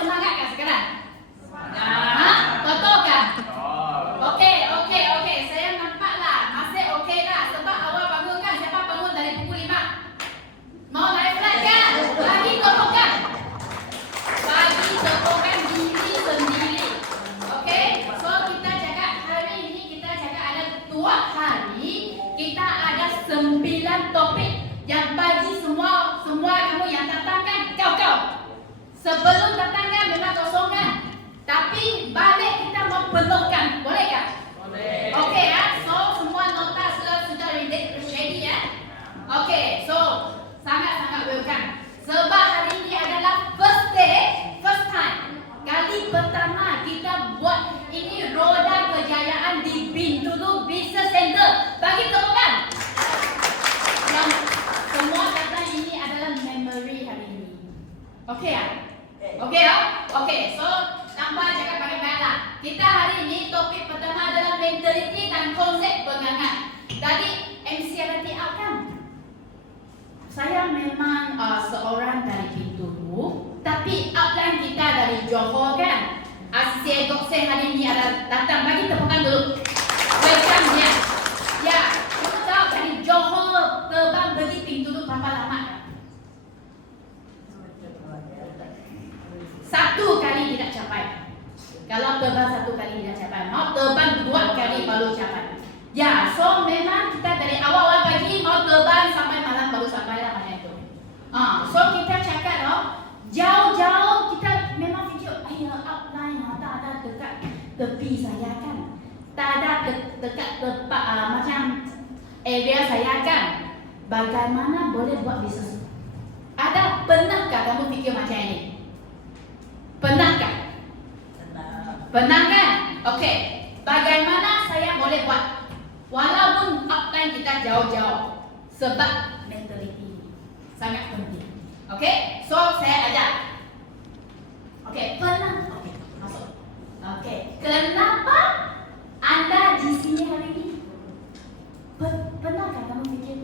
semangat kan sekarang? Betul kan? Okey. Saya nampaklah masih okey lah. Sebab awal bangun kan, siapa bangun dari pukul 5? Mau naik flight kan? Bagi tepukan. Bagi tepukan diri sendiri. Okey? So kita cakap hari ini kita cakap ada 2 hari. Kita ada 9 topik yang bagi semua kamu yang datang kan, kau. Sebelum datang kan memang kosongkan. Tapi balik kita mau penuhkan. Boleh tak? Boleh. Okey ya. So semua nota sudah ready ya. Okey. So sangat-sangat welcome. Sebab hari ini adalah first time. Kali pertama kita buat ini Roda Kejayaan di Bintulu Business Center. Bagi tepukan. Yang semua kata ini adalah memory hari ini. Okey ya? Okey ya? Okey. So tanpa cakap banyak-banyak lah. Kita hari ini topik pertama adalah mentaliti dan konsep pegangan. Tadi MC ada out kan? Saya memang seorang dari Bintulu, tapi outline kita dari Johor kan? Asyik Gokse hari ini ada datang. Bagi tepukan dulu. Welcome dia. Ya, kita tahu dari Johor terbang pergi Bintulu berapa lama? 1 kali tidak capai. Kalau terbang 1 kali tidak capai, mau terbang 2 kali baru capai. Ya, so memang kita dari awal pagi mau terbang sampai malam baru sampai lah macam itu. So kita cakap loh, jauh-jauh kita memang fikir, outline tak ada dekat tepi saya kan, tak ada dekat tempat macam area saya kan. Bagaimana boleh buat bisnes? Pernahkah kamu fikir macam ini? Pernahkah? Pernah kan? Okey. Bagaimana saya boleh buat? Walaupun outline kita jauh-jauh. Sebab mentality sangat penting. Okey? So saya ajak. Okey, pernah? Okey, masuk. Okey. Kenapa anda di sini hari ini? Pernahkah kamu fikir?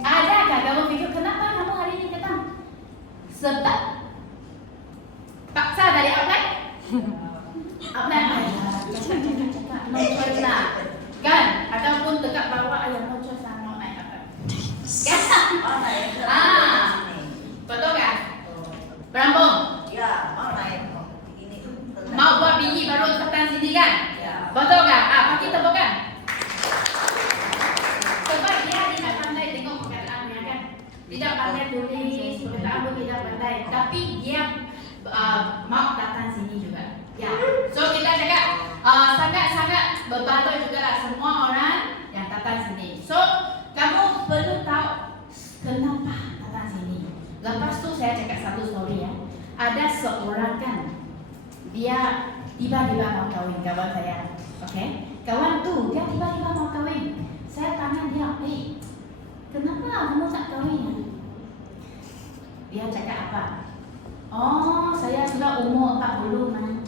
Adakah kamu fikir kenapa kamu hari ini datang? Sebab paksa dari outline? Outline cakap no choice lah. Kan? Ataupun dekat bawah no choice lah, mau naik apa? Kan? Betul kan? Berambung? Ya, mau naik. Mau buat biji baru datang sini kan? Ya. Betul kan? Pagi tepukan. Sebab dia tidak pandai tengok perkataannya kan? Tidak pandai tulis, perkataan pun tidak pandai. Tapi dia mau datang sini juga. Ya. So kita cakap sangat-sangat berbaloi juga lah semua orang yang datang sini. So kamu perlu tahu kenapa datang sini. Lepas tu saya cakap satu story ya. Ada seorang kan, dia tiba-tiba mau kahwin, kawan saya. Okay? Kawan tu dia tiba-tiba mau kahwin. Saya tanya dia, kenapa kamu tak kahwin? Dia cakap apa? Oh, saya sudah umur 40 man.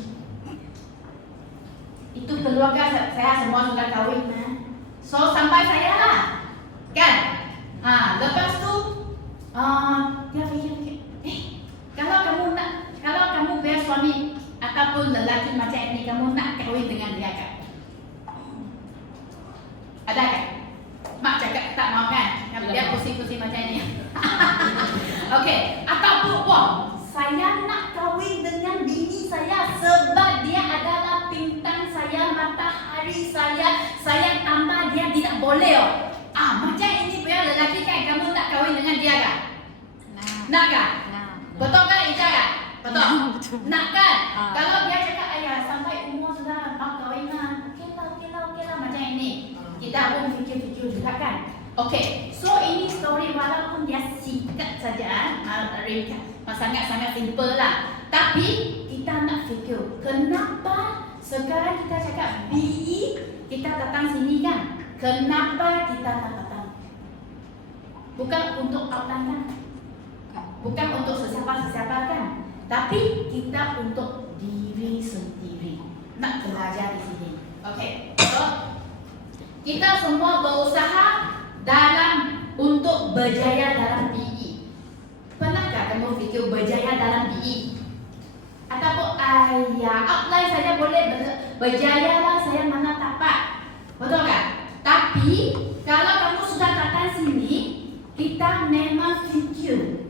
Itu keluarga saya semua sudah kahwin man. So sampai saya lah. Kan? Lepas tu dia fikir, kalau kamu punya suami ataupun lelaki macam ini, kamu nak kahwin dengan dia kan? Ada kan? Mak cakap tak mau kan? Dia pusing-pusing macam ini. Okey, ataupun saya nak kahwin dengan bini saya sebab dia adalah bintang saya, matahari saya tambah dia tidak boleh. Macam ini punya lelaki kan, kamu nak kahwin dengan dia kan? Nak kan? Betul kan Ija kan? Betul? Nak kan? Kalau dia cakap, ayah sampai umur sudah mau kahwin lah, okey lah macam ini. Kita pun fikir-fikir juga kan? Okey, so ini story walaupun dia singkat saja, sangat-sangat simple lah. Tapi kita nak fikir, kenapa sekarang kita cakap BE, kita datang sini kan? Kenapa kita nak datang? Bukan untuk outline kan? Bukan untuk sesiapa-sesiapa kan? Tapi kita untuk diri sendiri. Nak belajar di sini. Okey, so kita semua berusaha untuk berjaya dalam PE. Pernahkah kamu fikir berjaya dalam PE? Atau berjayalah saya mana tapak. Betul kan? Tapi kalau kamu sudah datang sini, kita memang fikir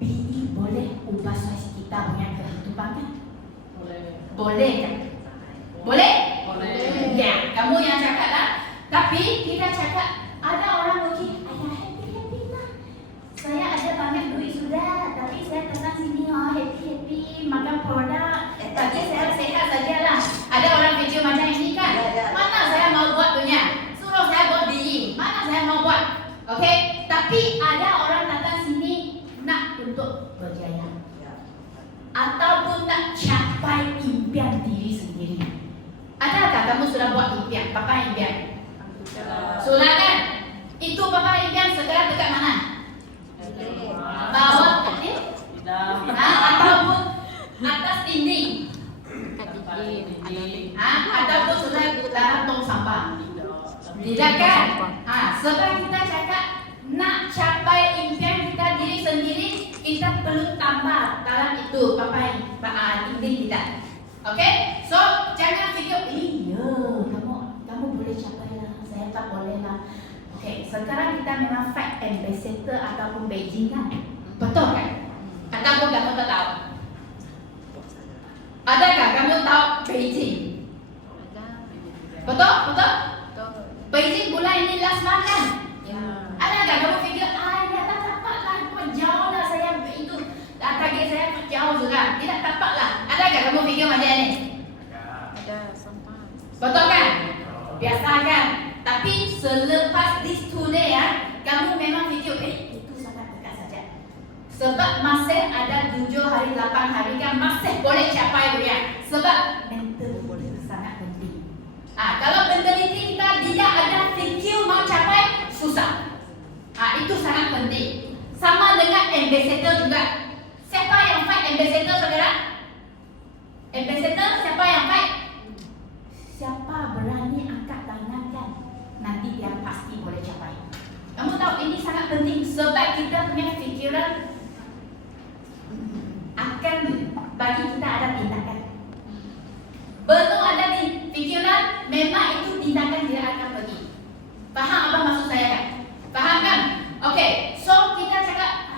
BE boleh ubah saiz kita punya kehidupan kan? Boleh kan? Boleh? Ya, kamu yang cakap lah. Tapi kita cakap ada orang mungkin ayah happy lah. Saya ada banyak duit sudah, tapi saya datang sini happy makan produk. Tapi saya sehat sajalah. Ada orang fikir macam ini kan? Mana saya mau buat punya? Suruh saya buat BE. Mana saya mau buat? Okey. Tapi ada orang datang sini nak untuk berjaya, ataupun nak capai impian diri sendiri. Adakah kamu sudah buat impian? Papa impian? Sudah kan? Itu papa impian sekarang dekat mana? Bawah kecil? Ataupun atas dinding? Ataupun sudah dalam tong sampah? Tidak kan? Sebab kita cakap nak capai impian kita diri sendiri, kita perlu tambah dalam itu papai dinding kita. Okey? So jangan fikir, iya kamu boleh capai lah, saya tak boleh lah. Okey, sekarang kita memang fight ambassador ataupun Beijing kan? Betul kan? Ataupun kamu tak tahu? Adakah kamu tahu Beijing? Betul? Betul? Beijing bulan ini last month kan? Adakah kamu fikir, ya tak dapat lah, jauh lah saya itu, target saya jauh juga, tidak dapat lah. Adakah kamu fikir macam ni? Ada, sempat. Betul kan? Biasa kan? Tapi selepas this today ya, kamu memang fikir, itu sangat dekat saja. Sebab masih ada 7 hari, 8 hari kan, masih boleh capai ya. Sebab mental sangat penting. Kalau mentaliti kita tidak ada fikir mau capai, susah. Itu sangat penting. Sama dengan ambassador juga. Siapa yang fight ambassador saudara? Ambassador siapa yang fight? Siapa berani angkat tangan kan, nanti dia pasti boleh capai. Kamu tahu ini sangat penting sebab kita punya fikiran akan bagi kita ada tindakan. Betul ada fikiran, memang itu tindakan tidak akan pergi. Faham apa maksud saya kan? Faham kan? Okey, so kita cakap,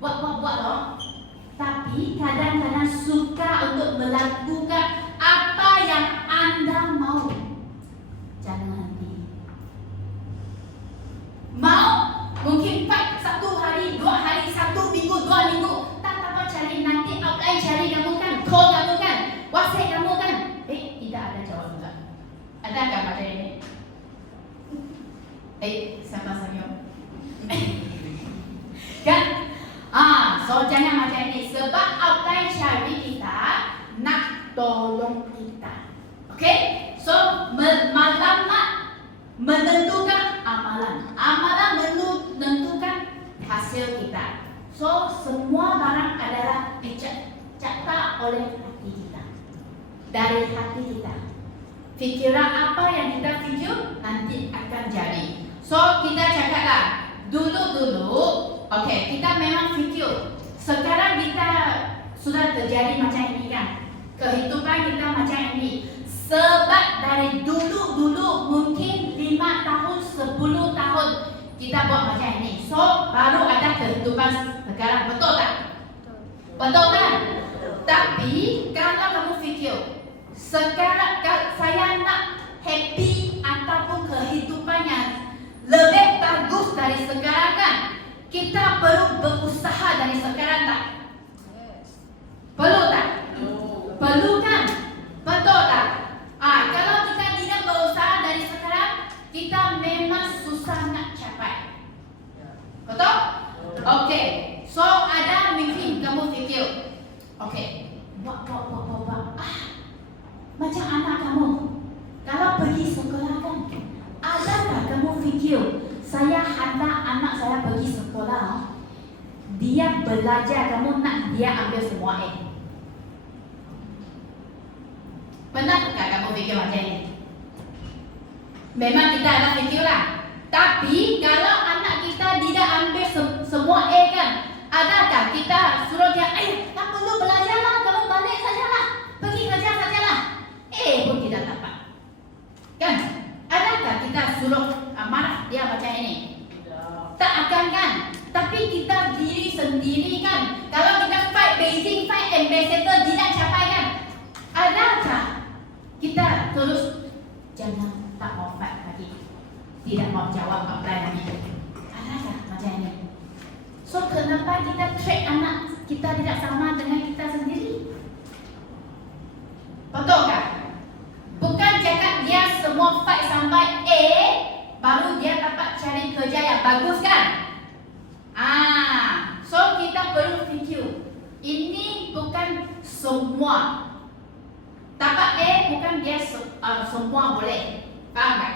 buat loh. Tapi kadang-kadang suka untuk melakukan apa yang anda mau. Jangan nanti. Mau mungkin fight 1 hari, 2 hari, 1 minggu, 2 minggu. Tak apa cari nanti outline cari kamu kan, call kamu kan, WhatsApp kamu kan. Tidak ada jawab juga. Adakah macam ini? Sama senyum. Kan? So jangan macam ini. Sebab outline cari kita nak tolong kita. Okay? So malamat menentukan amalan. Amalan menentukan hasil kita. So semua barang adalah dicipta oleh hati kita. Dari hati kita. Fikiran apa yang kita fikir nanti akan jadi. So kita cakaplah dulu, okey, kita memang fikir. Sekarang kita sudah terjadi macam ini kan? Kehidupan kita macam ini. Sebab dari dulu mungkin 5 tahun, 10 tahun kita buat macam ini. So baru ada kehidupan sekarang, betul tak? Betul kan? Tapi kalau kamu fikir sekarang saya nak happy ataupun kehidupannya lebih bagus dari sekarang kan? Kita perlu berusaha dari sekarang tak? Perlu tak? Perlu kan? Betul tak? Kalau kita tidak berusaha dari sekarang, kita memang susah nak capai. Betul? Okey. So ada mungkin kamu fikir, okey, buat. Macam anak kamu, kalau pergi sekolah kan, adakah kamu fikir saya hantar anak saya pergi sekolah, dia belajar, kamu nak dia ambil semua A? Pernahkah kamu fikir macam ini? Memang kita ada fikir lah. Tapi kalau anak kita tidak ambil semua A kan, adakah kita suruh dia, tak perlu belajar lah, kamu balik sajalah, pergi kerja sajalah. settle tidak capai kan? Adakah kita terus jangan tak mau fight lagi, tidak mau jawab apply lagi? Adakah macam ini? So kenapa kita treat anak kita tidak sama dengan kita sendiri? Betul kan? Bukan cakap dia semua fight sampai A, baru dia dapat cari kerja yang bagus kan? So kita perlu fikir, ini bukan semua. Dapat A bukan dia semua boleh. Faham kan?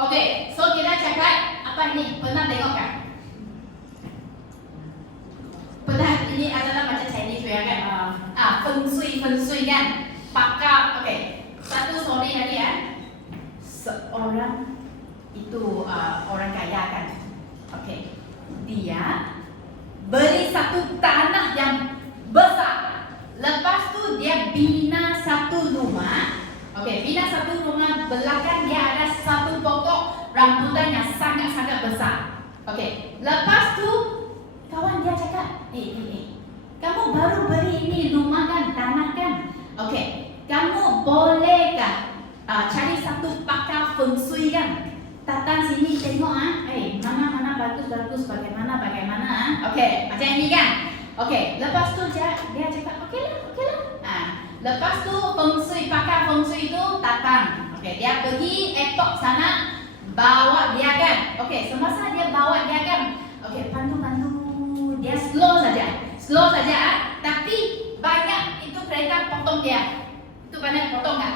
Okay. So kita cakap apa ini? Pernah tengok kan? Pernah, ini adalah macam Chinese ya kan? Feng shui kan? Pakar. Okay. Satu story tadi ya. Seorang itu orang kaya kan? Okay. Dia beli satu tanah yang besar. Lepas tu dia bina satu rumah. Okey, bina satu rumah, belakang dia ada satu pokok rambutan yang sangat-sangat besar. Okey, lepas tu kawan dia cakap, kamu baru beli ini rumah kan, tanah kan? Okey, kamu bolehkah cari satu pakar feng shui kan? Datang sini tengok mana bagus bagaimana. Okey, macam ini kan? Okey, lepas tu dia cakap okey lah. Lepas tu pakar feng shui tu datang. Okey, dia pergi airport sana bawa dia kan. Okey, semasa dia bawa dia kan. Okey, pandu dia slow saja. Tapi banyak itu kereta potong dia. Itu banyak potong kan?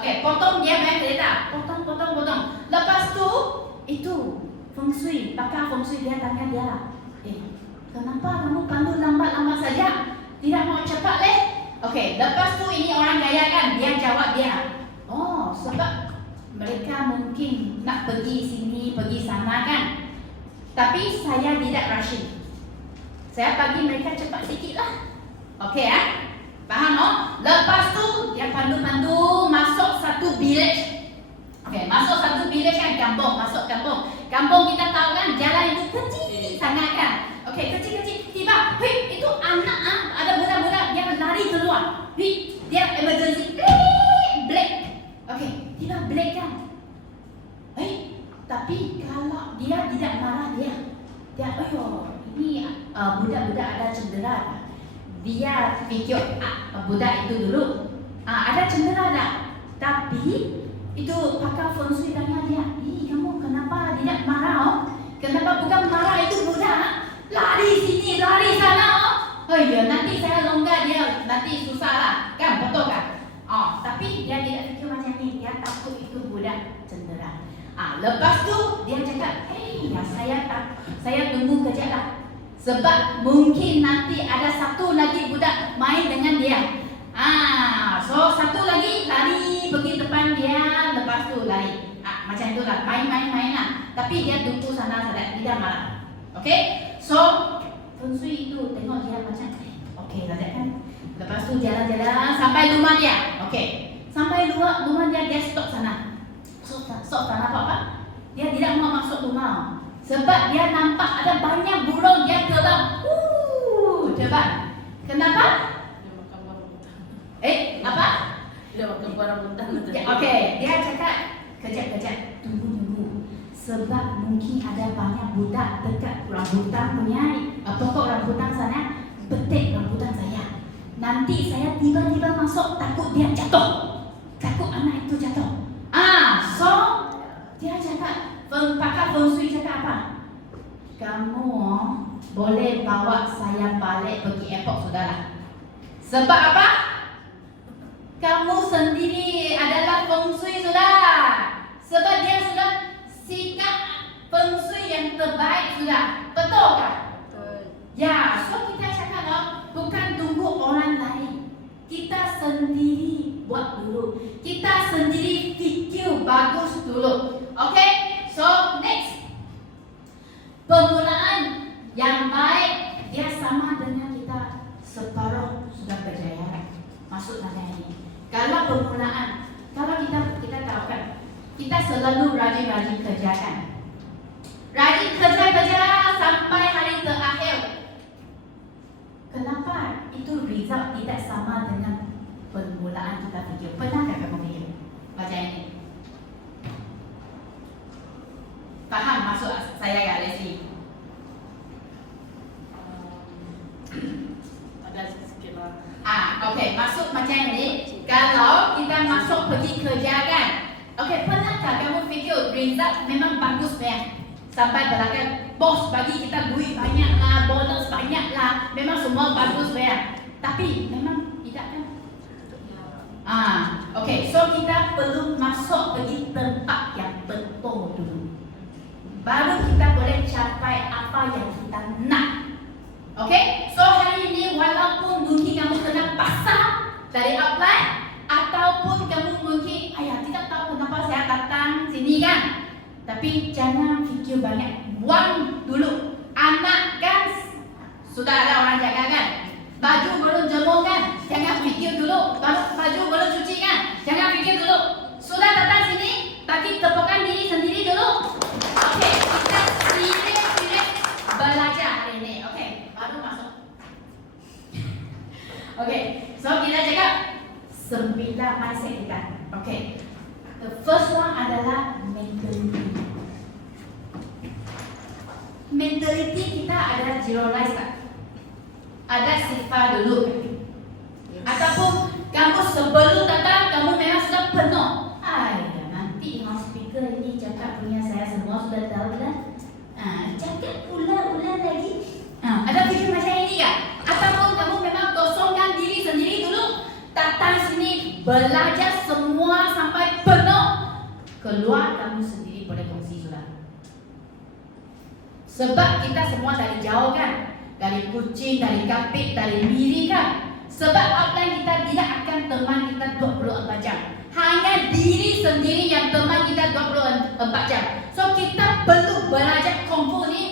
Okey, potong dia banyak kereta. Potong. Lepas tu itu feng shui, pakar feng shui dia tanya dia lah. Kenapa kamu pandu lambat saja? Tidak mau cepat leh? Okey, lepas tu ini orang kaya kan? Dia jawab dia. Oh, sebab mereka mungkin nak pergi sini, pergi sana kan? Tapi saya tidak rushing. Saya bagi mereka cepat sikit lah. Okey Faham no? Lepas tu dia pandu masuk satu village. Okey, masuk satu village kan, kampung, masuk kampung. Kampung kita tahu kan, jalan itu kecil sangat kan? Okey, kecil. Tiba, itu anak ada budak-budak dia lari keluar. Dia emergency black. Okey, tiba black kan? Tapi kalau dia tidak marah dia ini budak-budak ada cedera. Dia fikir budak itu dulu ada cedera tak? Tapi itu pakar feng shui tanya dia, kamu kenapa tidak marah? Kenapa bukan marah itu budak? Lari sini, lari sana nanti saya longgar dia, nanti susah lah kan, betul kan? Tapi dia tidak fikir macam ni, dia takut itu budak cedera. Lepas tu dia cakap, saya tunggu kejap lah, sebab mungkin nanti ada satu lagi budak main dengan dia. So satu lagi lari pergi depan dia, lepas tu lari. Macam itulah, main lah. Tapi dia tunggu sana saja, tidak marah. Okay? So feng shui itu tengok dia macam okey saja kan. Lepas tu jalan-jalan sampai rumah dia. Okey. Sampai rumah dia stop sana. Stop sana apa? Dia tidak mau masuk rumah. Sebab dia nampak ada banyak burung dia terbang. Terbang. Kenapa? Dia makan rambutan. Apa? Dia makan rambutan. Okey, dia cakap kejap, tunggu. Sebab mungkin ada banyak budak dekat rambutan punya pokok rambutan sana petik rambutan saya. Nanti saya tiba-tiba masuk, takut dia jatuh. Takut anak itu jatuh. So dia cakap, pakar feng shui cakap apa? Kamu boleh bawa saya balik pergi airport sudahlah. Sebab apa? Kamu sendiri adalah feng shui sudah. Sebab dia sudah sikap feng shui yang terbaik sudah. Betul kan? Betul. Ya, so kita cakap bukan tunggu orang lain. Kita sendiri buat dulu. Kita sendiri fikir bagus dulu. Okay? So next, permulaan yang baik dia sama dengan kita separuh sudah berjaya. Masuk saja ini. Kalau permulaan, kalau kita tahu kan, kita selalu rajin kerjakan. Rajin kerja sampai hari terakhir. Kenapa? Itu result permulaan kita fikir. Pernah tak kamu fikir macam ini? Faham maksud saya ya, Leslie? Ada sikit lah. Okey, maksud macam ni. Kalau kita masuk pergi kerja kan, okey, pernahkah kamu fikir result memang bagus ya? Sampai belakang bos bagi kita duit banyak lah, bonus banyak lah, memang semua bagus ya. Tapi memang tidak kan? Okey, so kita perlu masuk pergi tempat yang betul dulu. Baru kita boleh capai apa yang kita nak. Okey, so hari ini walaupun mungkin kamu kena pasar dari apply, ataupun kamu mungkin tidak tahu kenapa saya datang sini kan. Tapi jangan fikir banyak, buang dulu. Anak kan sudah ada orang jaga kan. Baju belum jemur kan, jangan fikir dulu. Baju belum cuci kan, jangan fikir dulu. Sudah datang sini, bagi tepukan diri sendiri dulu. Okey, kita serius belajar hari ini. Okey, baru masuk. Okey, so kita cakap 9 mindset kita. Okey, the first one adalah mentality. Mentality kita adalah zero rise tak? Ada sifat dulu. Ataupun kamu sebelum datang kamu memang sudah penuh. Nanti speaker ini cakap punya saya semua sudah tahu lah. Cakap ulang-ulang lagi. Ada fikir macam ini tak? Ataupun kamu memang kosongkan diri sendiri dulu, datang sini belajar semua sampai penuh, keluar kamu sendiri boleh kongsi sudah. Sebab kita semua dari jauh kan, dari Kuching, dari Kapit, dari Miri kan. Sebab outline kita tidak akan teman kita 24 jam. Hanya diri sendiri yang teman kita 24 jam. So kita perlu belajar kungfu ni,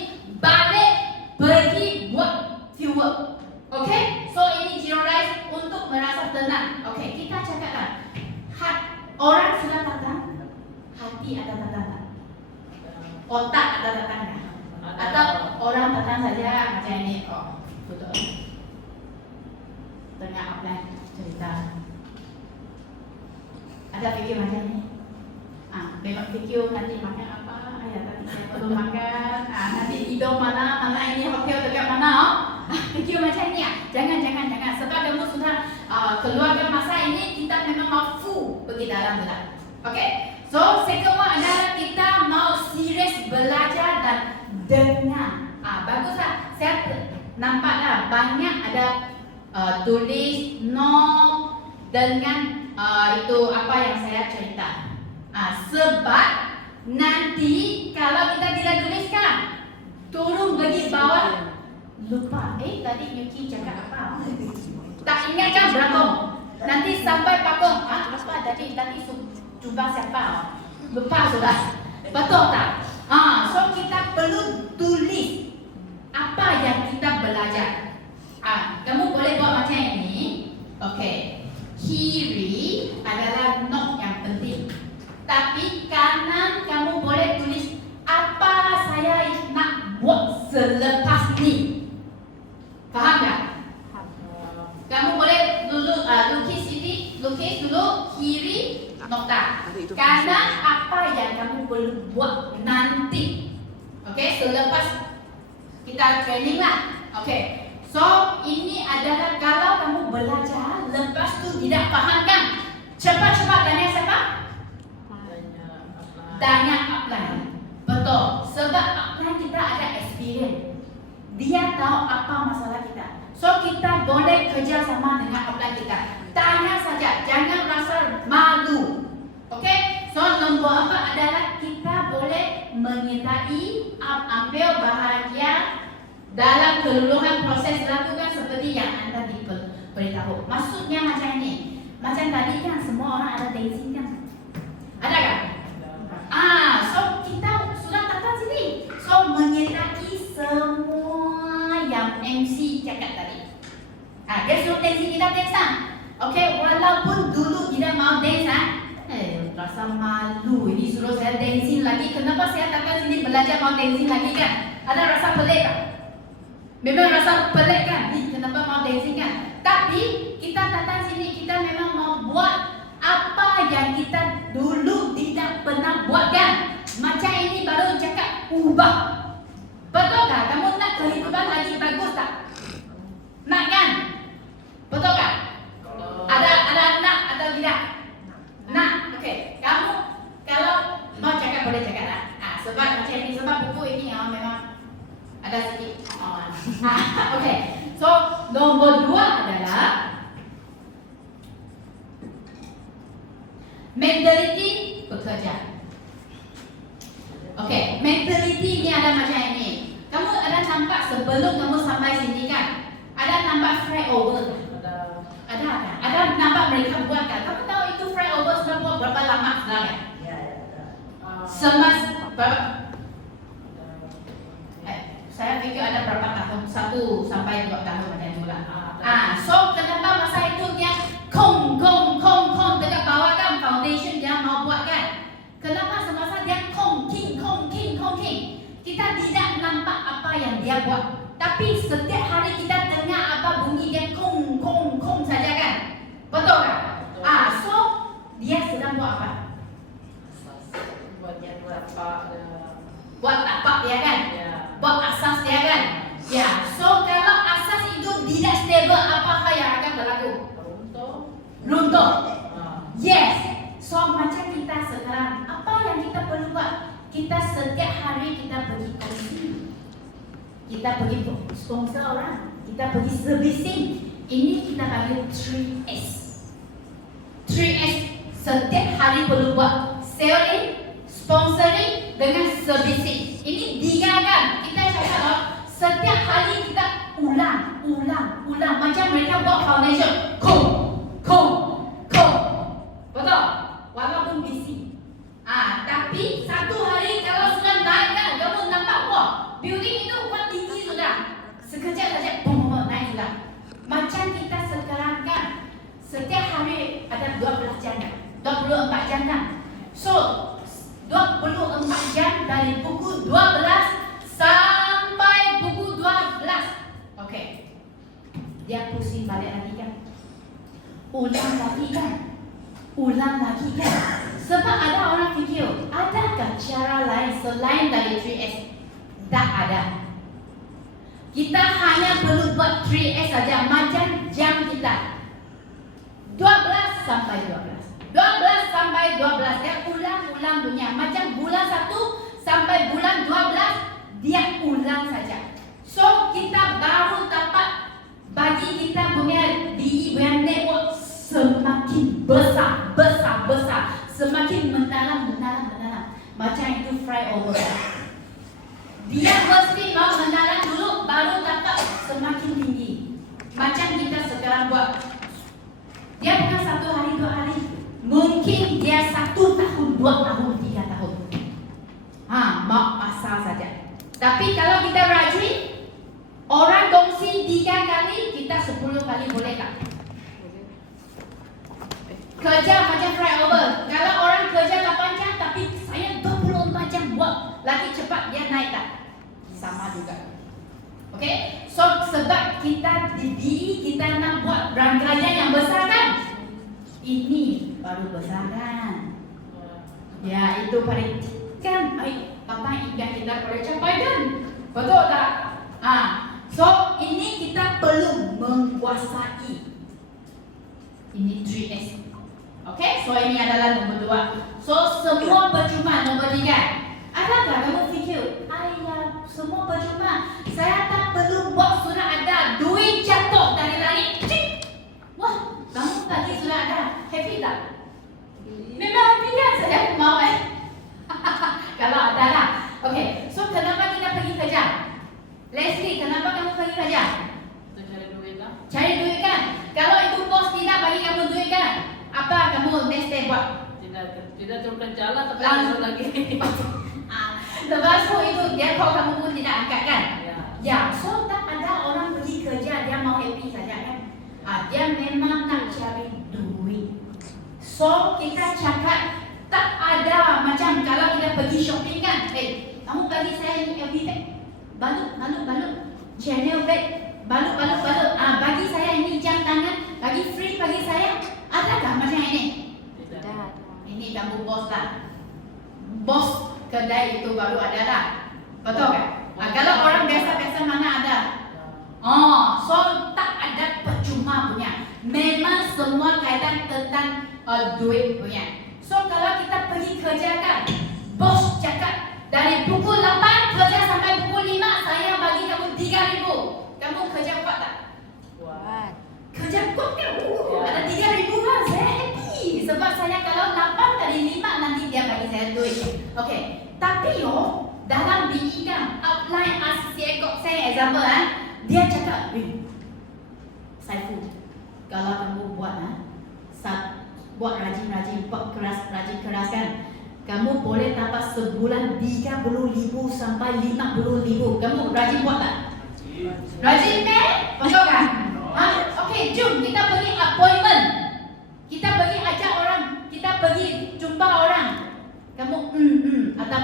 balik pergi buat fieldwork. Okay? So ini zero rise untuk merasa tenang. Okay, kita cakaplah. Orang sudah datang, hati ada datang tak? Otak ada datang tak? Atau orang datang saja macam ini? Oh, betul. Tengah apply cerita. Ada fikir macam ni? Memang fikir nanti makan apa? Nanti saya perlu makan. Nanti tidur mana? Mana ini hotel dekat mana? Fikir macam ni Jangan. Sebab kamu sudah keluarkan masa ini, kita memang mau full pergi dalam tu. Okay? So, second one adalah kita mau serius belajar dan dengar. Baguslah. Saya nampaklah banyak ada tulis note dengan itu apa yang saya cerita. Sebab nanti kalau kita tidak tuliskan, turun bagi bawah lupa. Tadi Yuki cakap apa? Tak ingat kan berapa? Nanti sampai pakong. Apa tadi jumpa siapa? Lupa sudah. Betul tak? So kita perlu tulis apa yang kita belajar. Kamu boleh buat macam ini. Okay. Kiri adalah note yang penting. Tapi kanan kamu boleh tulis apa saya nak buat selepas ni. Faham tak? Kamu boleh dulu lukis dulu kiri nota. Kanan apa yang kamu perlu buat nanti. Okay, selepas kita training lah. Okay. So, ini adalah kalau kamu belajar, lepas tu tidak faham kan? Cepat-cepat tanya siapa? Tanya upline. Betul. Sebab upline kita ada experience. Dia tahu apa masalah kita. So, kita boleh kerja sama dengan upline kita. Tanya saja, jangan rasa malu. Okay? So, nombor 4 adalah kita boleh menyertai, ambil bahagian dalam keseluruhan proses lakukan seperti yang anda diberitahu. Maksudnya macam ni. Macam tadi kan semua orang ada dancing kan? Ada kan? So kita sudah datang sini. So menyertai semua yang MC cakap tadi. Dia suruh dancing, kita dance lah. Okay, walaupun dulu tidak mau dance rasa malu. Ini suruh saya dancing lagi. Kenapa saya datang sini belajar mau dancing lagi kan? Ada rasa pelik tak? Memang rasa pelik kan? Kenapa mau dancing kan? Tapi kita datang sini, kita memang ubah. Betul tak? Kamu nak kehidupan lagi bagus tak? Nak kan? Betul tak? Ada nak atau tidak? Nak. Okey. Kamu kalau mau cakap boleh cakap lah. Sebab macam ni, sebab buku ini memang ada sikit. Okey. So nombor 2 adalah mentaliti bekerja. Okey, mentaliti ni ada macam ini. Kamu ada nampak sebelum kamu sampai sini kan? Ada nampak flyover kan? Ada kan? Ada nampak mereka buat kan? Kamu tahu itu flyover sudah buat berapa lama sebenarnya? Ya, ada. Berapa? Saya fikir ada berapa tahun? 1 sampai 2 tahun macam tu lah. So kenapa masa itu dia kong dekat bawah kan foundation dia mau buat kan? Kenapa semasa dia kong king? Kita tidak nampak apa yang dia buat. Tapi setiap hari kita dengar apa bunyi dia kong saja kan? Betul kan? So dia sedang buat apa? Buat yang berapa? Buat tapak dia kan? Ya. Buat asas dia kan? Ya. So kalau asas itu tidak stable, apakah yang akan berlaku? Runtuh. Yes. So macam kita sekarang, apa yang kita perlu buat? Kita setiap hari kita pergi kongsi, kita pergi sponsor orang, kita pergi servicing. Ini kita panggil 3S. 3S setiap hari perlu buat selling, sponsoring dengan servicing. Ini 3 kan? Kita cakap setiap hari kita ulang. Macam mereka buat foundation, kong. Betul? Walaupun busy. Tapi satu hari kalau sudah naik kan, kamu nampak wah, building itu kuat tinggi sudah. Sekejap saja, boom, naik sudah. Macam kita sekarang kan, setiap hari ada 12 jam, 24 jam kan. So 24 jam dari pukul 12 sampai pukul 12. Okey. Dia pusing balik lagi kan. Ulang lagi kan. Sebab ada orang fikir, adakah cara lain selain dari 3S? Tak ada. Kita hanya perlu buat 3S saja, macam jam kita. 12 sampai 12. Dia ulang dunia. Macam bulan 1 sampai bulan 12, dia ulang saja. So kita baru dapat bagi kita punya network semakin besar. Semakin mendalam. Macam itu flyover. Dia mesti mau mendalam dulu, baru dapat semakin tinggi. Macam kita sekarang buat. Dia bukan 1 hari 2 hari. Mungkin dia 1 tahun, 2 tahun, 3 tahun. Mau pasal saja. Tapi kalau kita rajin, orang kongsi 3 kali, kita 10 kali boleh tak? Kerja macam flyover. Kalau orang kerja 8 jam, tapi saya 24 jam buat, lagi cepat dia naik tak? Sama juga. Okay? So sebab kita diri, kita nak buat rangkaian yang besar kan? Ini baru besar kan? Ya, itu paling kan? Apa yang kita boleh capai kan? Betul tak? So ini kita perlu menguasai. Ini 3S. Okay? So ini adalah nombor 2. So semua percuma nombor 3. Adakah kamu fikir, ayah semua percuma, saya tak perlu buat sudah ada duit jatuh dari langit. Wah, kamu tadi sudah ada. Happy tak? Memang happy kan? Saya pun mau kalau ada lah. Okay, so kenapa kita pergi kerja? Leslie, kenapa kamu pergi kerja? Untuk cari duit lah. Cari duit kan? Kalau itu bos tidak bagi kamu duit kan? Apa kamu next day buat? Tidak terus kerja lah, tapi Langsung lagi. Lepas itu dia call kamu pun tidak angkat kan? Ya. So tak ada orang pergi kerja dia mau happy saja kan? Dia memang nak cari duit. So kita cakap tak ada macam kalau kita pergi shopping kan? Kamu bagi saya ini LV bag, balut, Chanel bag, balut. Bagi saya ini jam tangan, bagi free bagi saya. Adakah macam ini? Tidak. Ini kamu bos lah. Bos kedai itu baru ada lah. Betul kan? Kalau orang biasa-biasa mana ada? So tak ada percuma punya. Memang semua kaitan tentang duit punya. So kalau kita pergi kerja kan, bos cakap dari pukul 8 kerja sampai pukul 5, saya bagi kamu 3,000. Kamu kerja kuat tak? Kuat. Kerja kuat kan? Ada 3,000 kan? Saya happy. Sebab saya kalau 8 kali 5 nanti dia bagi saya duit. Okey. Tapi dalam BE kan, outline ACC Ekok saya example dia cakap, Saiful, kalau kamu buat buat rajin-rajin, buat rajin-keras kan, kamu boleh dapat sebulan 30,000 sampai 50,000. Kamu rajin buat tak? Rajin meh? Betul kan? Okey, jom kita pergi appointment. Kita pergi ajak orang, kita pergi jumpa orang. Kamu atau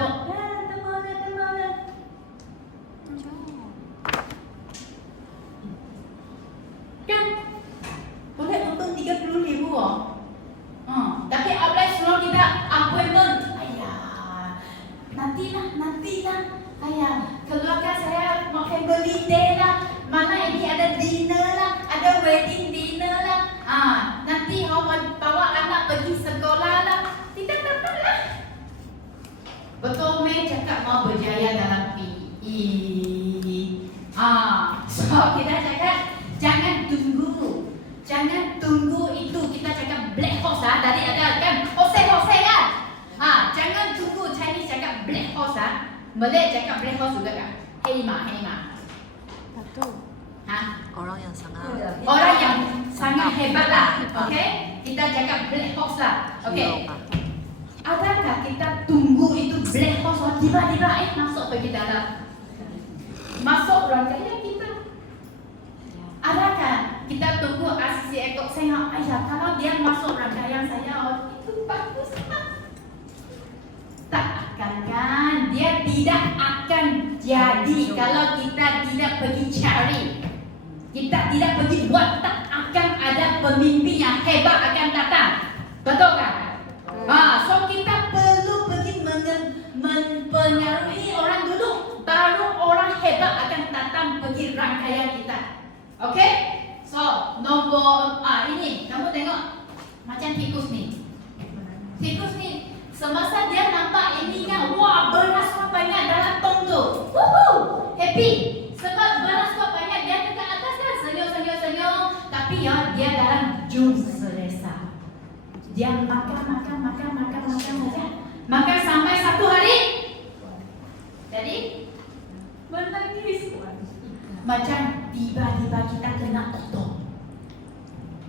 kan boleh untung 30,000 tapi apply suruh kita appointment. Nantilah. Keluarga saya mau family day lah. Mana ini ada dinner lah, ada wedding dinner lah. Nanti bawa anak pergi sekolah lah. Tidak dapat lah. Betul Mei cakap mau berjaya dalam PE. So kita cakap jangan tunggu itu. Kita cakap black horse tadi ada kan Jose kan. Jangan tunggu. Chinese cakap black horse Malay cakap black horse juga kan. Heima. Betul. Orang yang sangat hebat lah. Okey, kita cakap black horse lah. Okey. Adakah kita tunggu itu black horse tiba-tiba masuk pergi dalam masuk rangkaian kita? Adakah kita tunggu ACC Ekok saya? Kalau dia masuk rangkaian saya itu bagus lah. Tak akan kan? Dia tidak akan jadi kalau kita tidak pergi cari. Kita tidak pergi buat, tak akan ada pemimpin yang hebat akan datang. Betul kan? So kita perlu pergi mempengaruhi orang dulu, baru orang hebat akan datang pergi rangkaian kita. Okay? So nombor ini kamu tengok macam tikus ni. Semasa dia nampak ini kan, wah beras kuat banyak dalam tong tu. Happy. Sebab beras kuat banyak dia dekat atas kan, senyum. Tapi dia dalam jum selesa. Dia makan saja. Makan sampai satu hari. Jadi menangis. Macam tiba-tiba kita kena totong.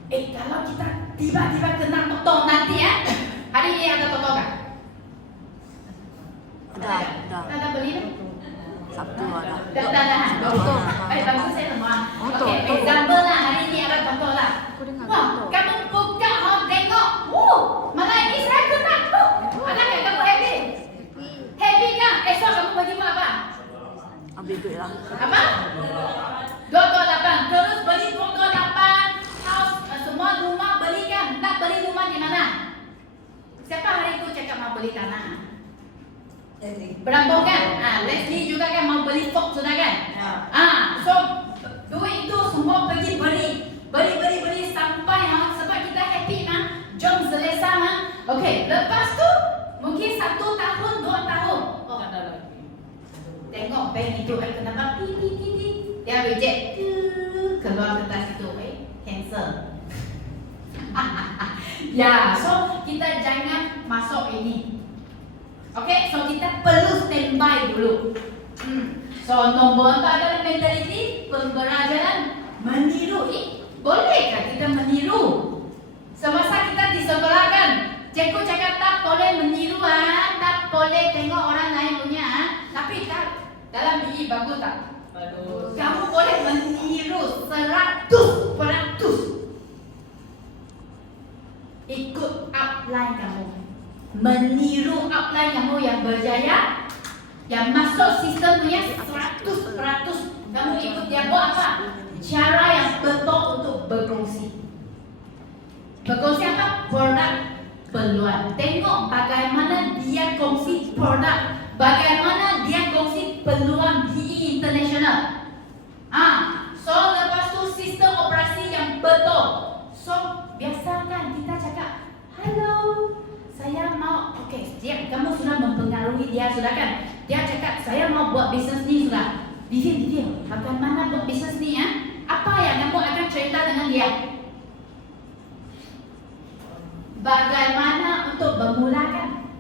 Kalau kita tiba-tiba kena totong nanti hari ini ada totong kan? Dah. Ada beli dah? Sabtu ada. Dah. Bagus saya semua. Okey, example lah hari ini ada totong lah. Wah, kamu buka tengok. Malah ini saya kena. Adakah kamu happy? Happy kan? Esok kamu pergi buat apa? Ambil duit lah. Apa? 228. Terus beli 228 house, semua rumah beli kan? Tak beli rumah di mana? Siapa hari itu cakap mau beli tanah? Berampung kan? Leslie juga kan mau beli fok sudah kan? So duit itu semua pergi beli sampai sebab kita happy jom selesa Okey, lepas tu mungkin 1 tahun, 2 tahun. Ada lagi. Tengok bank itu kenapa dia reject keluar kertas itu cancel. So kita jangan masuk ini. Okay, so kita perlu standby dulu. So nombor 4 adalah mentaliti pembelajaran meniru. Bolehkah kita meniru? Semasa kita di sekolah kan, cikgu cakap tak boleh meniru tak boleh tengok orang lain punya tapi tak dalam BE bagus tak? Bagus. Kamu boleh meniru 100%. Ikut upline kamu. Meniru upline kamu yang berjaya, yang masuk sistem punya 100%. Kamu ikut dia buat apa? Cara yang betul untuk berkongsi. Berkongsi apa? Produk peluang. Tengok bagaimana dia kongsi produk, bagaimana dia kongsi peluang PE international. So lepas tu sistem operasi yang betul. So biasakan kita cakap, hello, saya mau, dia, kamu sudah mempengaruhi dia sudah kan? Dia cakap, saya mau buat bisnes ni sudah. Dia, bagaimana buat bisnes ni ya? Apa yang kamu akan cerita dengan dia? Bagaimana untuk bermulakan?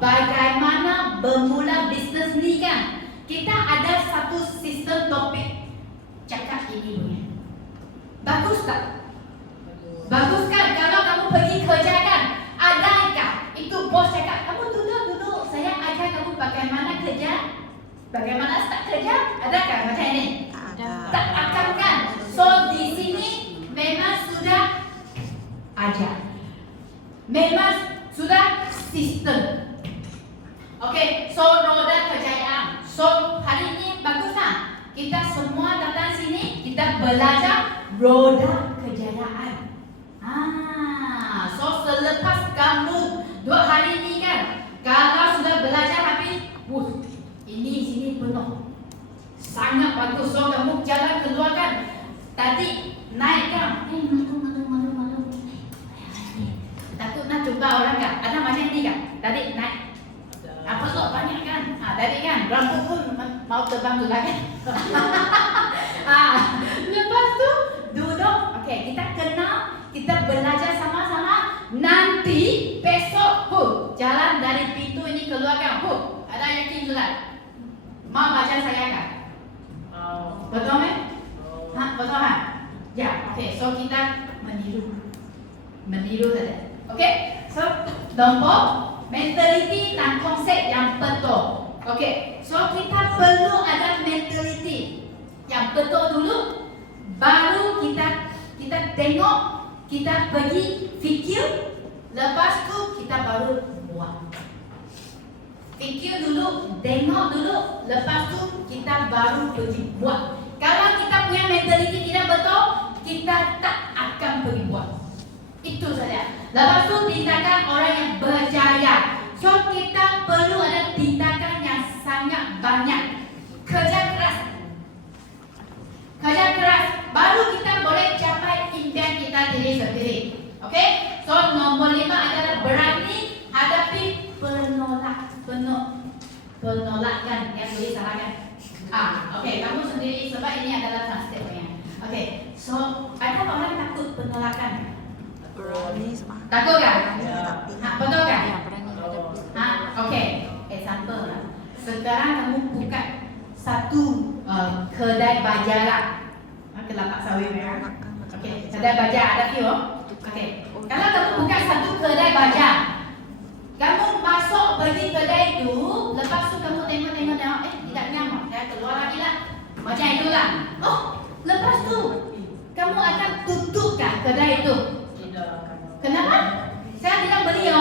Bagaimana bermula bisnes ni kan? Kita ada satu sistem topik. Cakap ini. Bagus tak? Bagus kan? Kalau kamu pergi kerja kan? Adakah itu bos cakap, kamu duduk, saya ajar kamu bagaimana kerja? Bagaimana start kerja? Adakah macam ini? Tak akan kan? So di sini memang sudah ajar. Memang sudah sistem. So roda kejayaan. So hari ini bagus tak? Kita semua datang sini, kita belajar roda kejayaan. So selepas kamu 2 hari ini kan, kalau sudah belajar habis, ini sini penuh. Sangat bagus. So kamu jalan keluar kan, tadi naik kan, malu. Takut nak jumpa orang kan? Ada macam ini kan? Tadi naik. Apa tu banyak kan? Tadi kan rambut pun mau terbang juga kan? Lepas tu duduk. Kita kenal, kita belajar sama-sama. Nanti besok jalan dari pintu ini keluar kan? Ada yakin sudah? Mau baca saya kan? Betul kan? Betul kan? Ya. So kita meniru saja. So nombor mentaliti dan konsep yang betul. So kita perlu ada mentaliti yang betul dulu, baru kita tengok, kita pergi fikir, lepas tu kita baru buat. Fikir dulu, tengok dulu, lepas tu kita baru pergi buat. Kalau kita punya mentaliti tidak betul, kita tak akan pergi buat. Itu saja. Lepas tu tindakan orang yang berjaya. So kita perlu ada tindakan yang sangat banyak. Kerja keras, baru kita boleh capai impian kita diri sendiri. So nombor 5 adalah berani hadapi penolakan yang boleh salahkan. Kamu sendiri sebab ini adalah translate-nya. So ada orang takut penolakan. Berani sama. Takut kan? Betul kan? Ya, berani. Example lah. Sekarang kamu buka satu kedai baja lah. Kelapa sawit merah. Kedai baja ada view. Kalau kamu buka satu kedai baja, kamu masuk pergi kedai itu, lepas tu kamu tengok, tidak nyaman, saya keluar lagi lah. Macam itulah. Lepas tu kamu akan tutupkah kedai itu? Kenapa? Saya tidak beli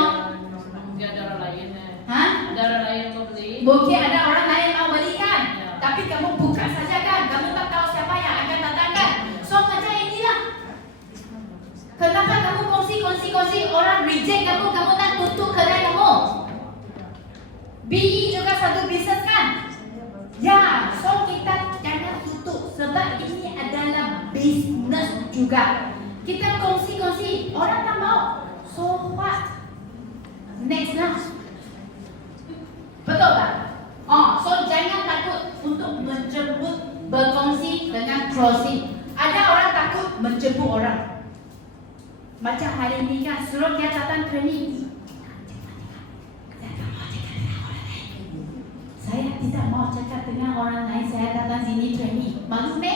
Mungkin ada orang lain. Ada orang lain yang mau beli. Mungkin ada orang lain mau beli kan? Tapi kamu buka saja kan? Kamu tak tahu siapa yang akan datang kan? So macam inilah. Kenapa kamu kongsi orang reject kamu tak tutup kedai kamu? BE juga satu bisnes kan? Ya, so kita jangan tutup sebab ini adalah bisnes juga. Kita kongsi, orang tak mau. So what? Next lah. Betul tak? So jangan takut untuk menjemput, berkongsi dengan closing. Ada orang takut menjemput orang. Macam hari ini kan, suruh dia datang training. Saya tidak mau cakap dengan orang lain, saya datang sini training. Malu ni?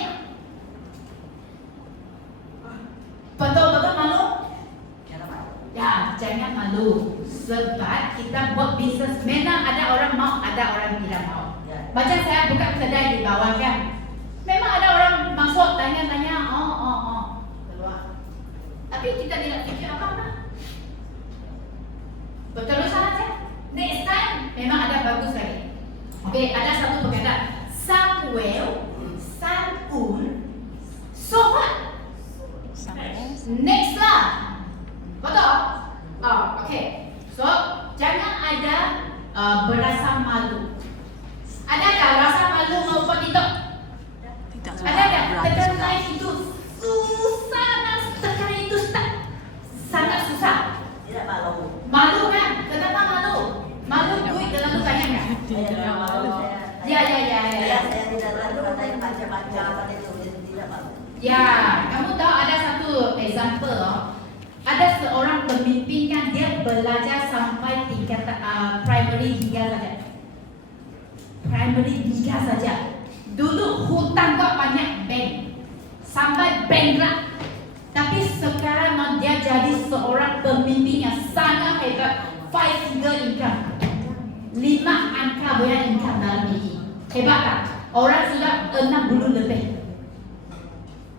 Betul-betul malu? Ya, jangan malu. Sebab kita buat bisnes, memang ada orang mau, ada orang tidak mau. Macam saya buka kedai di bawah kan, memang ada orang masuk tanya-tanya, keluar. Tapi kita tidak fikir apa-apa. Betul saja. Next time memang ada bagus lagi. Ada satu perkataan, some will, some will, so what? Next lah. Betul? So jangan ada berasa malu. Adakah Ya. Saya tidak tahu ada yang baca-baca apa itu tidak tahu. Ya, kamu tahu ada satu example ada seorang pemimpin kan dia belajar sampai tingkat primary 3 saja. Primary 3 saja. Dulu hutang kok banyak bank. Sampai bankrupt. Tapi sekarang dia jadi seorang pemimpin yang sangat hebat. 5 figure income. 5 angka banyak income dalam ini. Hebat tak? Orang sudah 60 lebih.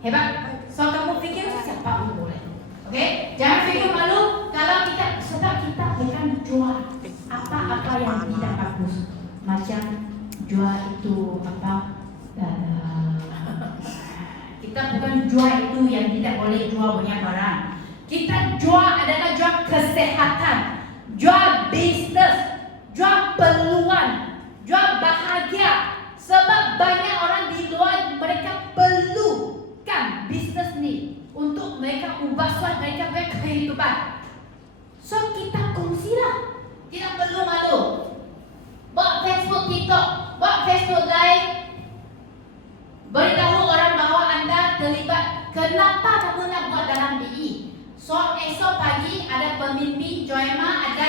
Hebat. So kamu fikir siapa pun boleh. Okay? Jangan fikir malu kalau kita sebab kita bukan jual apa-apa yang tidak bagus. Macam jual itu apa? Kita bukan jual itu yang tidak boleh jual banyak barang. Kita jual adalah jual kesehatan, jual bisnes, jual peluang, jual bahagia. Sebab banyak orang di luar mereka perlukan bisnes ni untuk mereka ubah suatu mereka punya kehidupan. So kita kongsilah, tidak perlu malu. Buat Facebook, TikTok, buat Facebook Live, beritahu orang bahawa anda terlibat. Kenapa kamu nak buat dalam BI? So esok pagi ada pemimpin Joema ada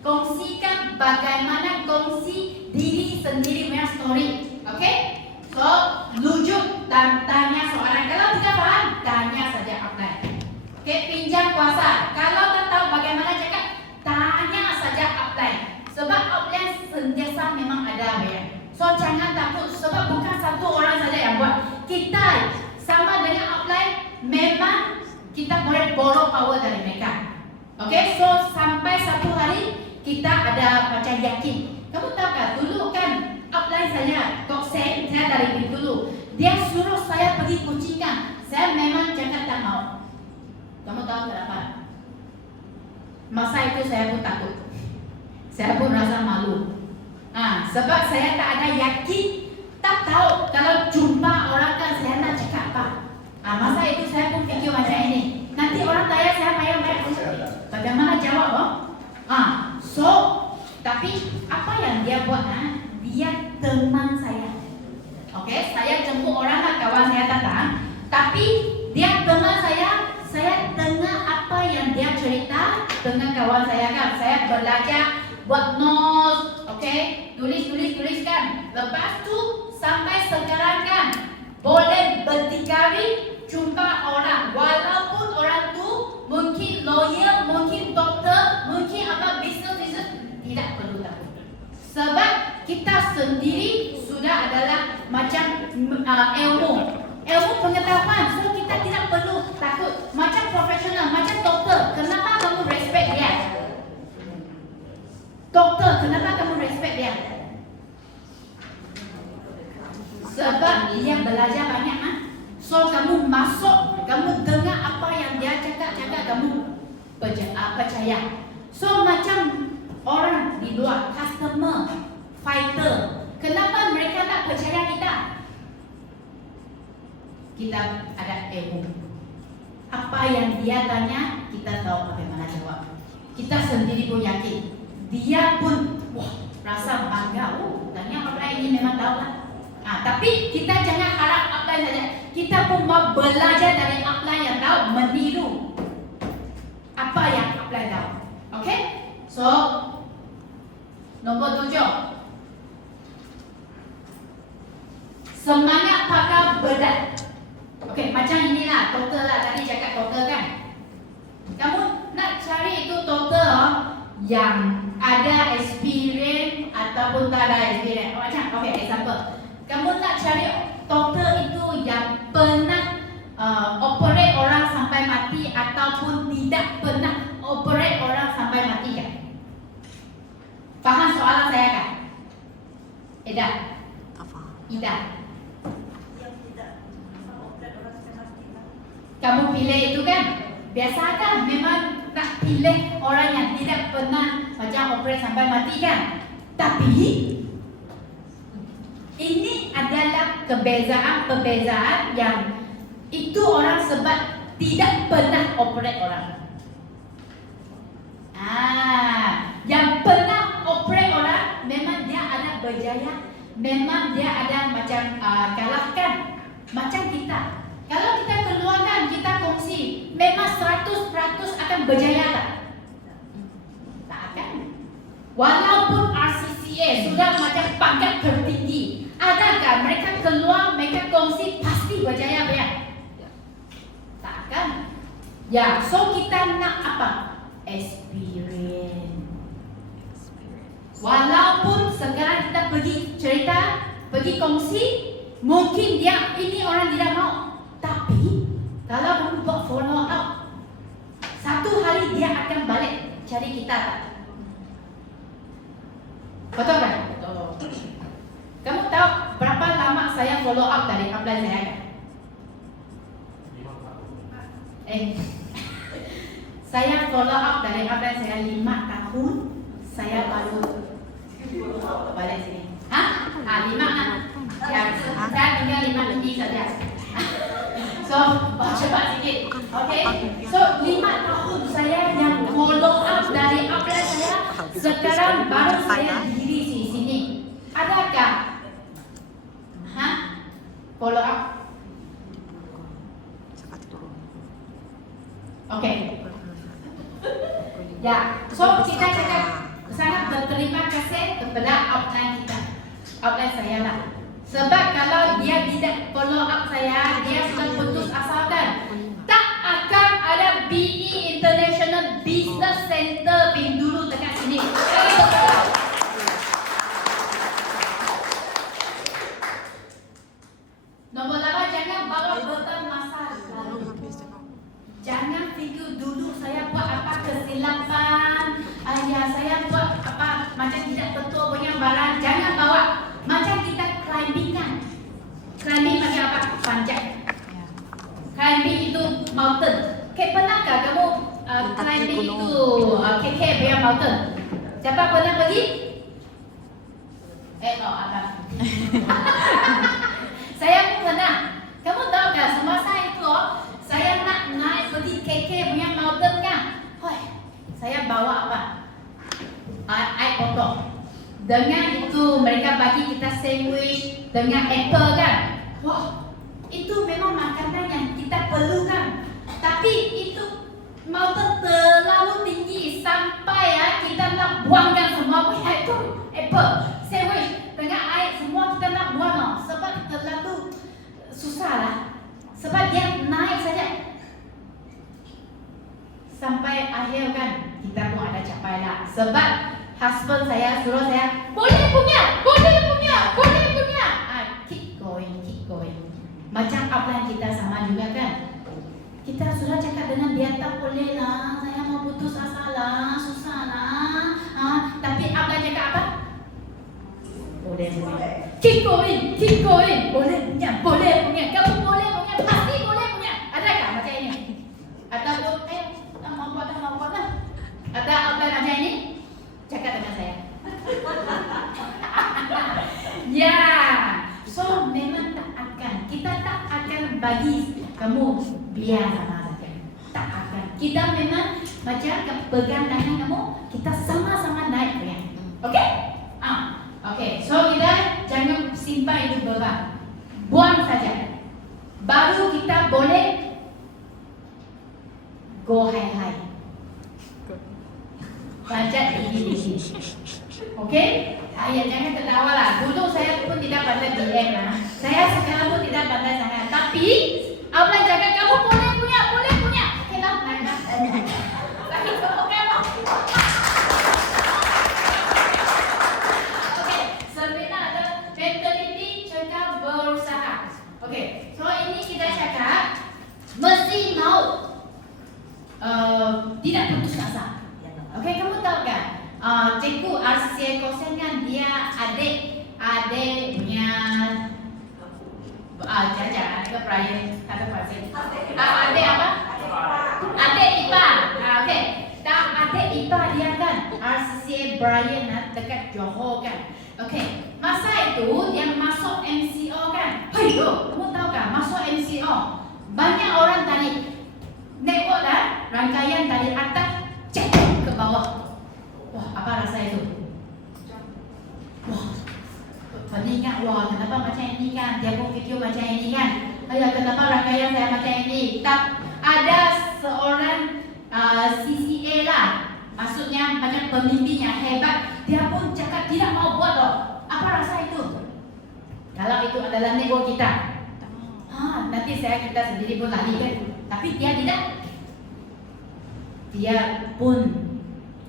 kongsikan bagaimana kongsi diri sendiri punya story. Okay? So lujuk dan tanya soalan. Kalau tidak paham, tanya saja apply. Okay? Pinjam kuasa. Kalau tak tahu bagaimana cakap, tanya saja apply. Sebab apply sentiasa memang ada ya. So jangan takut sebab bukan satu orang saja yang buat. Kita sama dengan apply memang kita boleh borrow power dari mereka. Okay? So sampai satu hari kita ada macam yakin. Kamu tahu kan dulu kan apply saya kok saya dari dulu dia suruh saya pergi kucingkan. Saya memang cakap tak mau. Kamu tahu kenapa? Masa itu saya pun takut. Saya pun rasa malu. Sebab saya tak ada yakin, tak tahu kalau jumpa orang kan saya nak cakap apa. Masa itu saya pun fikir macam ini. Nanti orang tanya saya bayar bagaimana jawab so tapi apa yang dia buat dia teman saya. Okay, saya jemput orang kawan saya datang, tapi dia teman saya dengar apa yang dia cerita dengan kawan saya kan. Saya belajar buat notes, okay, tuliskan. Lepas tu sampai sekarang kan boleh berdikari jumpa orang, walaupun orang tu mungkin lawyer, mungkin doktor, mungkin apa bisnes tidak perlu takut. Sebab kita sendiri sudah adalah macam ilmu pengetahuan, so kita tidak perlu takut. Macam profesional, macam doktor, kenapa kamu respect dia? Doktor, kenapa kamu respect dia? Sebab dia belajar banyak So kamu masuk, kamu dengar apa yang dia cakap, kamu percaya. So macam orang di luar, customer, fighter, kenapa mereka tak percaya kita? Kita ada ilmu. Apa yang dia tanya, kita tahu bagaimana jawab. Kita sendiri pun yakin. Dia pun rasa bangga. Tanya apa ini memang tahu lah. Tapi kita jangan harap apply saja. Kita pun mau belajar dari apply yang tahu, meniru apa yang apply tahu. Okay? So nombor 7, semangat pakai berat. Okay, macam inilah total lah. Tadi cakap total kan. Kamu nak cari itu total yang ada experience ataupun tak ada experience. Macam, okay, example. Kamu nak cari total itu yang pernah operate orang sampai mati ataupun tidak pernah operate orang sampai mati kan? Faham soalan saya kan? Ida. Ida. Kamu pilih itu kan? Biasa kan? Memang nak pilih orang yang tidak pernah macam operate sampai mati kan? Tapi ini adalah perbezaan yang itu orang sebab tidak pernah operate orang. Yang pernah operate orang memang dia ada berjaya, memang dia ada macam kalahkan. Macam kita. Kalau kita keluarkan, kita kongsi, memang 100% akan berjaya tak? Tak akan. Walaupun RCCA sudah macam pangkat tertinggi, adakah mereka keluar, mereka kongsi pasti berjaya ya? Tak akan. Ya, so kita nak apa? Experience. Walaupun sekarang kita pergi cerita, pergi kongsi, mungkin dia ini orang tidak mau. Tapi kalau kamu buat follow up, satu hari dia akan balik cari kita tak? Betul kan? Betul. Kamu tahu berapa lama saya follow up dari upline saya kan? Saya follow up dari upline saya 5 tahun. Saya baru balik sini. Hah? 5 kan? Ya, saya tinggal 5 minggu saja. So, cepat sikit. Okay? So, 5 tahun saya yang follow up dari upline saya. Sekarang baru saya diri di sini. Adakah? Hah? Follow up? Okay. Ya, so kita cakap sangat berterima kasih kepada outline kita, outline saya lah. Sebab kalau dia tidak follow up saya, dia sudah putus asa kan. Tak akan ada BE International Business Center Bintulu dekat sini. Nombor 8, jangan bawa beban masa lalu. Jangan fikir dulu saya buat apa kesilapan, saya buat apa macam tidak betul punya barang. Jangan bawa. Macam kita climbing kan. Climbing macam apa? Panjat. Climbing itu mountain. Pernahkah kamu climbing itu KK punya mountain? Siapa pernah pergi? Abang. Saya pun pernah. Kamu tahu kan semasa itu saya nak naik pergi KK punya mountain kan. Saya bawa apa? Air botol. Dengan itu mereka bagi kita sandwich dengan apple kan. Wah, itu memang makanan yang kita perlukan. Tapi itu mountain terlalu tinggi sampai kita nak buangkan semua punya itu apple, sandwich dengan air semua kita nak buang sebab terlalu susah lah. Sebab dia naik saja. Sampai akhir kan kita pun ada capai lah. Sebab husband saya suruh saya boleh punya. Keep going. Macam upline kita sama juga kan. Kita sudah cakap dengan dia tak boleh lah. Saya mau putus asa lah, susah lah. Tapi upline cakap apa? Boleh. Keep going. Boleh punya. Kamu boleh punya. Pasti boleh punya. Adakah macam ini? Ataupun tak mau buat lah. Ada outline macam ini? Cakap dengan saya. Ya. So memang tak akan. Kita tak akan bagi kamu biar sama saja. Tak akan. Kita memang macam pegang tangan kamu, kita sama-sama naik punya. Okay? Okay. So kita jangan simpan itu beban. Buang saja. Baru kita boleh go high. Panjat tinggi. Okay? Jangan ketawa lah. Dulu saya pun tidak pandai BM lah. Saya sekarang pun tidak pandai sangat. Tapi Allah jaga kamu boleh punya. Okay lah, naik. Lagi okay lah. Okay, sebenarnya ada mentality cakap berusaha. Okay, so ini kita cakap mesti mau tidak putus asa. Okay, kamu tahu kan? Cikgu RCCA Kosen kan dia adik punya jajan ke Brian atau Farzin. Adik apa? Adik ipar. Okay. Adik ipar dia kan RCCA Brian dekat Johor kan. Okay. Masa itu dia masuk MCO kan. Kamu tahu kan masuk MCO banyak orang tadi network dah rangkaian dari atas ke bawah. Wah, apa rasa itu? Wah, teringat, wah kenapa macam ini kan, dia pun video macam ini kan. Ayah kenapa rangkaian saya macam ini. Ada seorang CCA lah, maksudnya macam pemimpin yang hebat, dia pun cakap tidak mau buat loh. Apa rasa itu? Kalau itu adalah nego kita, nanti kita sendiri pun lari kan. Tapi dia tidak. Dia pun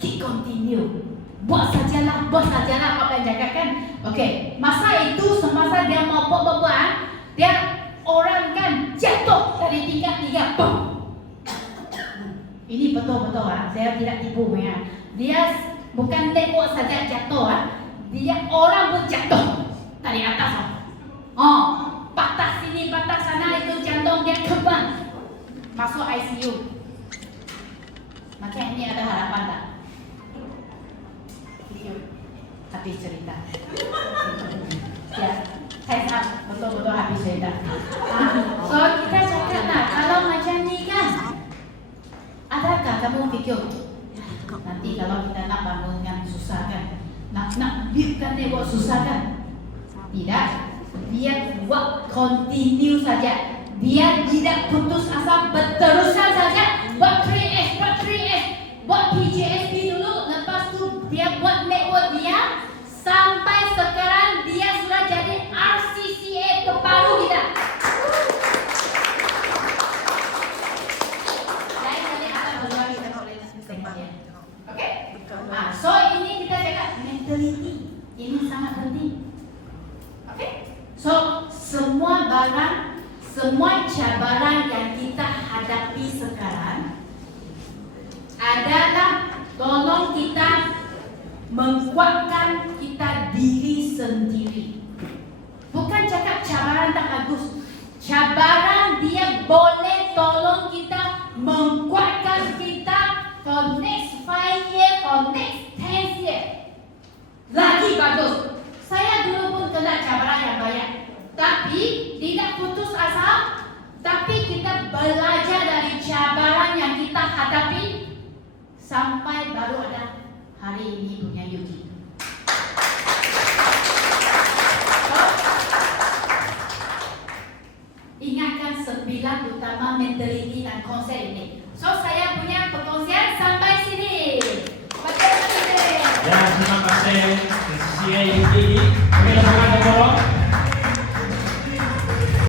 keep continue. Buat sajalah apa yang cakap kan. Okey, masa itu semasa dia mau buat, dia orang kan jatuh dari tingkat 3. Ini betul-betul saya tidak tipu ya. Dia bukan tembok saja jatuh dia orang pun jatuh dari atas. Patah sini, patah sana, itu jantung dia kembang. Masuk ICU. Macam ini ada harapan tak? Habis cerita. Ya, saya betul-betul habis cerita. So kita cakap lah, kalau macam ni kan, adakah kamu fikir nanti kalau kita nak bangunkan susah kan, nak buildkan dia buat susah kan? Tidak, dia buat continue saja. Dia tidak putus asa, berterusan saja. Buat 3S, buat PJSP dulu, lepas tu dia buat network dia. Sampai sekarang dia sudah jadi RCCA terbaru kita. Saya nanti akan berdua kita boleh tengok dia. Okey? So ini kita cakap mentality. Ini sangat penting. Okey? So semua barang, semua cabaran yang kita hadapi sekarang adalah tolong kita menguatkan kita diri sendiri. Bukan cakap cabaran tak bagus. Cabaran dia boleh tolong kita menguatkan kita for next 5 years, for next 10 years. Lagi bagus. Saya dulu pun kena cabaran yang banyak. Tapi tidak putus asa. Tapi kita belajar dari cabaran yang kita hadapi sampai baru ada hari ini punya Yuki. Ingatkan 9 utama mentality dan konsep ini. So saya punya perkongsian sampai sini. Ya, terima kasih CCA Yuki. Oke, silakan